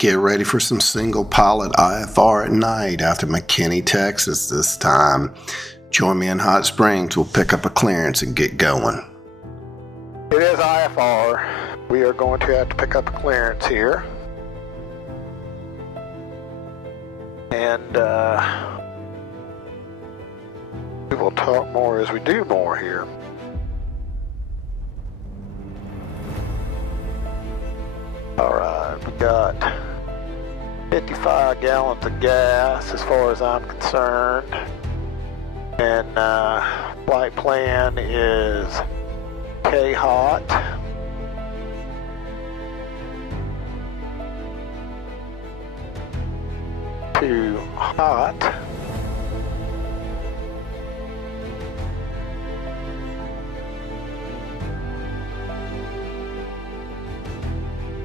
Get ready for some single pilot IFR at night out to McKinney, Texas this time. Join me in Hot Springs. We'll pick up a clearance and get going. It is IFR. We are going to have to pick up a clearance here. And we will talk more as we do more here. Alright, we got 55 gallons of gas as far as I'm concerned. And flight plan is K-hot. To hot.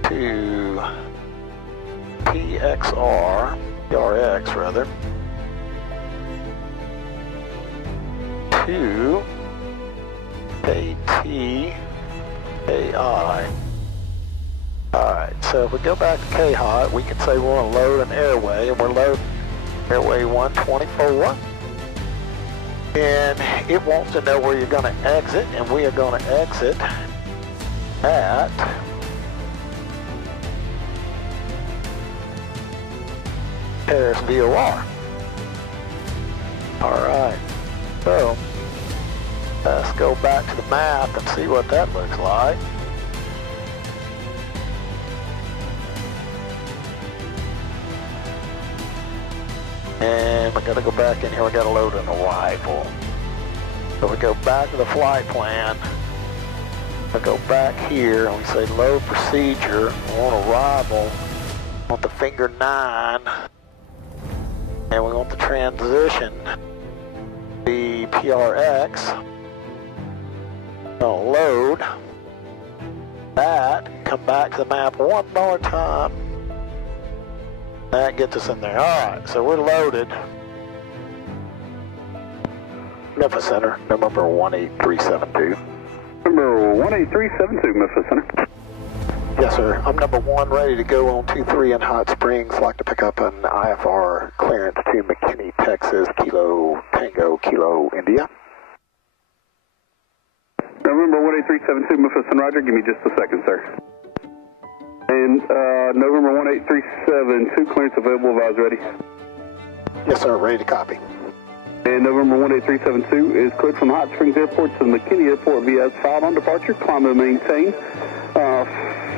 To PXR, PRX rather, to KT, AI. Alright, so if we go back to K-hot, we can say we're going to load an airway, and we're loading airway 124. And it wants to know where you're going to exit, and we are going to exit at Paris VOR. Alright, so let's go back to the map and see what that looks like. And we gotta go back in here, we gotta load an arrival. So we go back to the flight plan. We go back here and we say load procedure on arrival. We want the finger 9. And we want the transition, the PRX. Gonna load that, come back to the map one more time. That gets us in there. Alright, so we're loaded. Memphis Center, number 18372. Number 18372, Memphis Center. Yes, sir. I'm number 1, ready to go on 23 in Hot Springs. Like to pick up an IFR clearance to McKinney, Texas, Kilo Tango, Kilo India. November 18372, Memphis and Roger. Give me just a second, sir. And November 18372, clearance available, advise ready. Yes, sir. Ready to copy. And November 18372 is cleared from Hot Springs Airport to the McKinney Airport via S5 on departure. Climb and maintain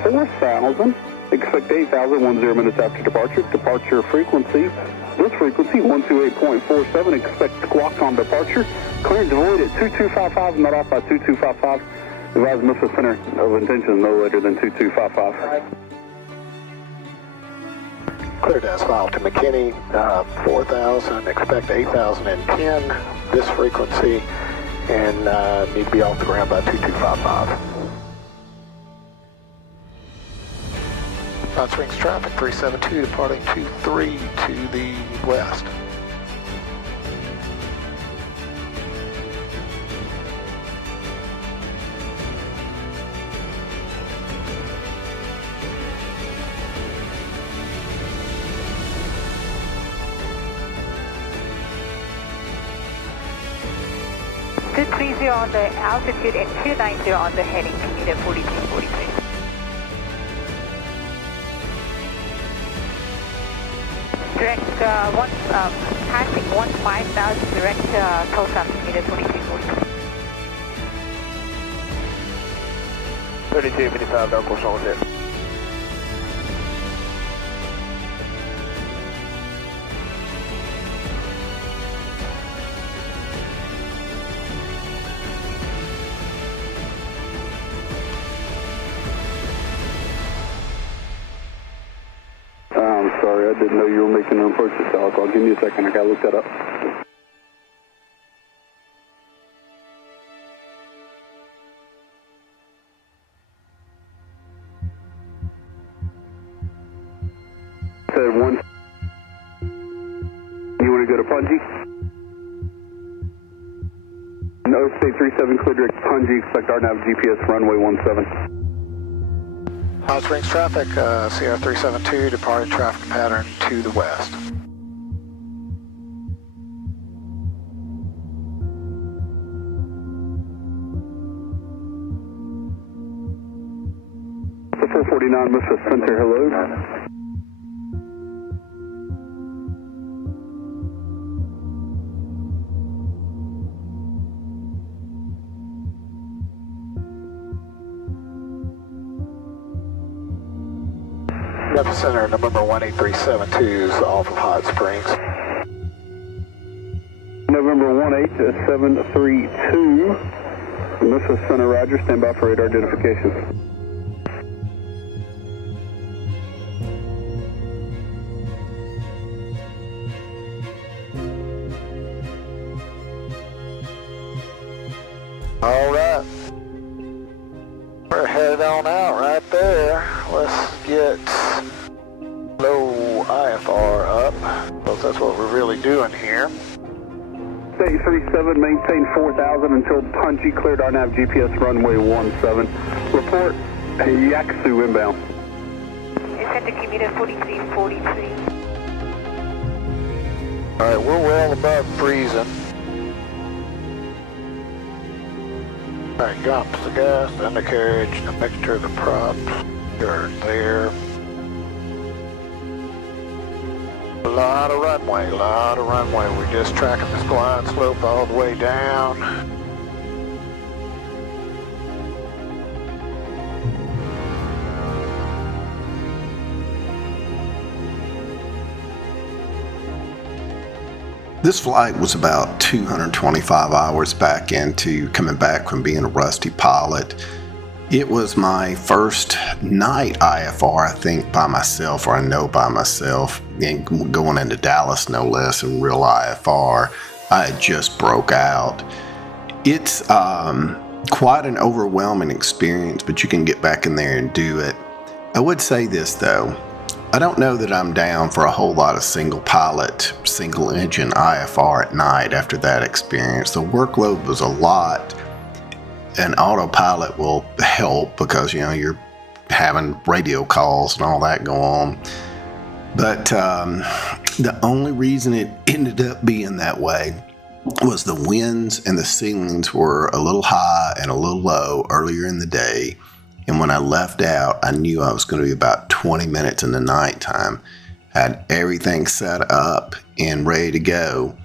4,000. Expect 8,000, 10 minutes after departure. Departure frequency. This frequency 128.47. Expect squawk on departure. Clearance void at 2255. Not off by 2255. Advise Memphis Center of intention no later than 2255. Cleared as filed to McKinney, 4,000, expect 8,010, this frequency, and need to be off the ground by 2255. Hot Springs traffic 372 departing 23 to the west. On the altitude and 290 on the heading, Commuter 4243. Direct, passing 15,000, direct Tulsa, Commuter 4243. 3255, no course on it. Sorry, I didn't know you were making an approach to South. I'll give me a second, I gotta look that up. Said 1. You want to go to Punji? No, State 37 clear direct Punji, expect RNAV GPS runway 17. Hot Springs traffic, CR372, departing traffic pattern to the west. The 449 Memphis Center, hello. Memphis Center, November 18372 is off of Hot Springs. November 18732, Memphis Center, Roger, stand by for radar identification. All right. We're headed on out right there. Let's get low IFR up, because that's what we're really doing here. State 37, maintain 4000 until Punchy, cleared our nav GPS runway 17. Report Yaksu inbound. Center commuter 4343. All right, we're well above freezing. All right, got the gas, the undercarriage, the mixture of the props. You're there. A lot of runway, We're just tracking this glide slope all the way down. This flight was about 225 hours back into coming back from being a rusty pilot. It was my first night IFR, I think, by myself, or I know by myself, and going into Dallas, no less, in real IFR. I had just broke out. It's quite an overwhelming experience, but you can get back in there and do it. I would say this, though. I don't know that I'm down for a whole lot of single pilot, single engine IFR at night after that experience. The workload was a lot. An autopilot will help because, you know, you're having radio calls and all that go on. But the only reason it ended up being that way was the winds and the ceilings were a little high and a little low earlier in the day. And when I left out, I knew I was going to be about 20 minutes in the nighttime. Had everything set up and ready to go.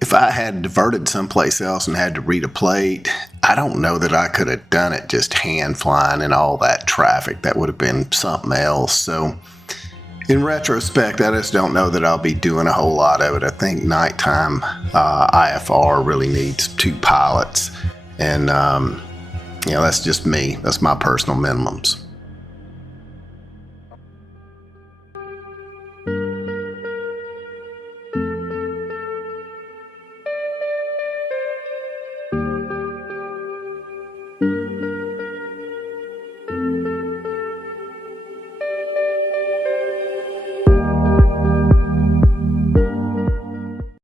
If I had diverted someplace else and had to read a plate, I don't know that I could have done it just hand flying in all that traffic. That would have been something else. So in retrospect, I just don't know that I'll be doing a whole lot of it. I think nighttime IFR really needs two pilots. And, you know, that's just me. That's my personal minimums.